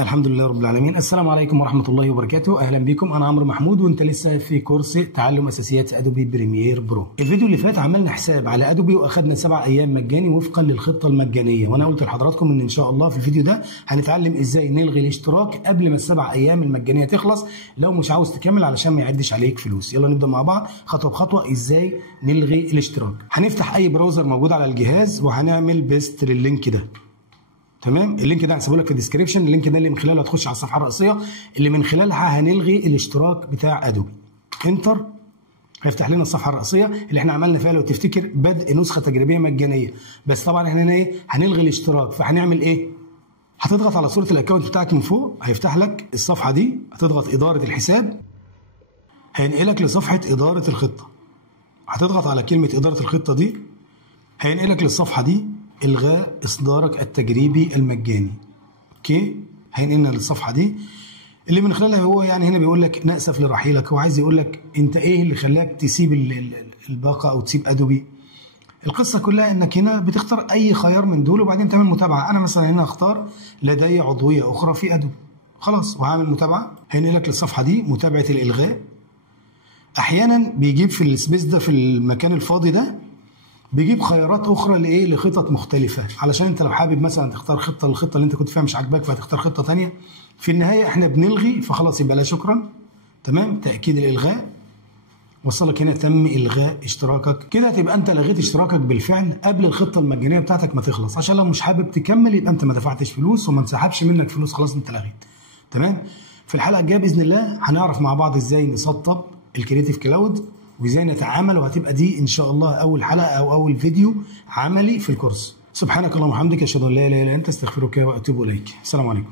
الحمد لله رب العالمين. السلام عليكم ورحمة الله وبركاته. أهلا بكم، أنا عمرو محمود وأنت لسه في كورس تعلم أساسيات أدوبي بريمير برو. الفيديو اللي فات عملنا حساب على أدوبي وأخدنا 7 أيام مجاني وفقا للخطة المجانية، وأنا قلت لحضراتكم إن شاء الله في الفيديو ده هنتعلم إزاي نلغي الاشتراك قبل ما ال7 أيام المجانية تخلص لو مش عاوز تكمل علشان ما يعدش عليك فلوس. يلا نبدأ مع بعض خطوة بخطوة إزاي نلغي الاشتراك. هنفتح أي براوزر موجود على الجهاز وهنعمل بيست لللينك ده. تمام، اللينك ده هسيبه لك في الديسكربشن، اللينك ده اللي من خلاله هتخش على الصفحه الرئيسيه اللي من خلالها هنلغي الاشتراك بتاع ادوبي. انتر هيفتح لنا الصفحه الرئيسيه اللي احنا عملنا فيها لو تفتكر بدء نسخه تجريبيه مجانيه، بس طبعا احنا هنا ايه؟ هنلغي الاشتراك، فهنعمل ايه؟ هتضغط على صوره الاكونت بتاعك من فوق، هيفتح لك الصفحه دي، هتضغط اداره الحساب، هينقلك لصفحه اداره الخطه. هتضغط على كلمه اداره الخطه دي، هينقلك للصفحه دي إلغاء إصدارك التجريبي المجاني. اوكي، هينقلنا للصفحة دي اللي من خلالها هو يعني هنا بيقول لك نأسف لرحيلك، هو عايز يقول لك انت ايه اللي خلاك تسيب الباقة او تسيب ادوبي. القصة كلها انك هنا بتختار اي خيار من دول وبعدين تعمل متابعة. انا مثلا هنا اختار لدي عضوية اخرى في ادوبي، خلاص وهعمل متابعة. هينقلك للصفحة دي متابعة الإلغاء. احيانا بيجيب في السبيس ده، في المكان الفاضي ده بيجيب خيارات اخرى لايه؟ لخطط مختلفه، علشان انت لو حابب مثلا تختار الخطه اللي انت كنت فيها مش عاجباك فهتختار خطه ثانيه. في النهايه احنا بنلغي، فخلاص يبقى لا شكرا. تمام، تاكيد الالغاء، وصلك هنا تم الغاء اشتراكك. كده هتبقى انت لغيت اشتراكك بالفعل قبل الخطه المجانيه بتاعتك ما تخلص، عشان لو مش حابب تكمل يبقى انت ما دفعتش فلوس وما انسحبش منك فلوس، خلاص انت لغيت. تمام، في الحلقه الجايه باذن الله هنعرف مع بعض ازاي نسطب الكرييتيف كلاود وازاي نتعامل، وهتبقى دي ان شاء الله اول حلقه او اول فيديو عملي في الكورس. سبحانك اللهم وبحمدك، اشهد ان لا اله الا انت، استغفرك واتوب اليك. السلام عليكم.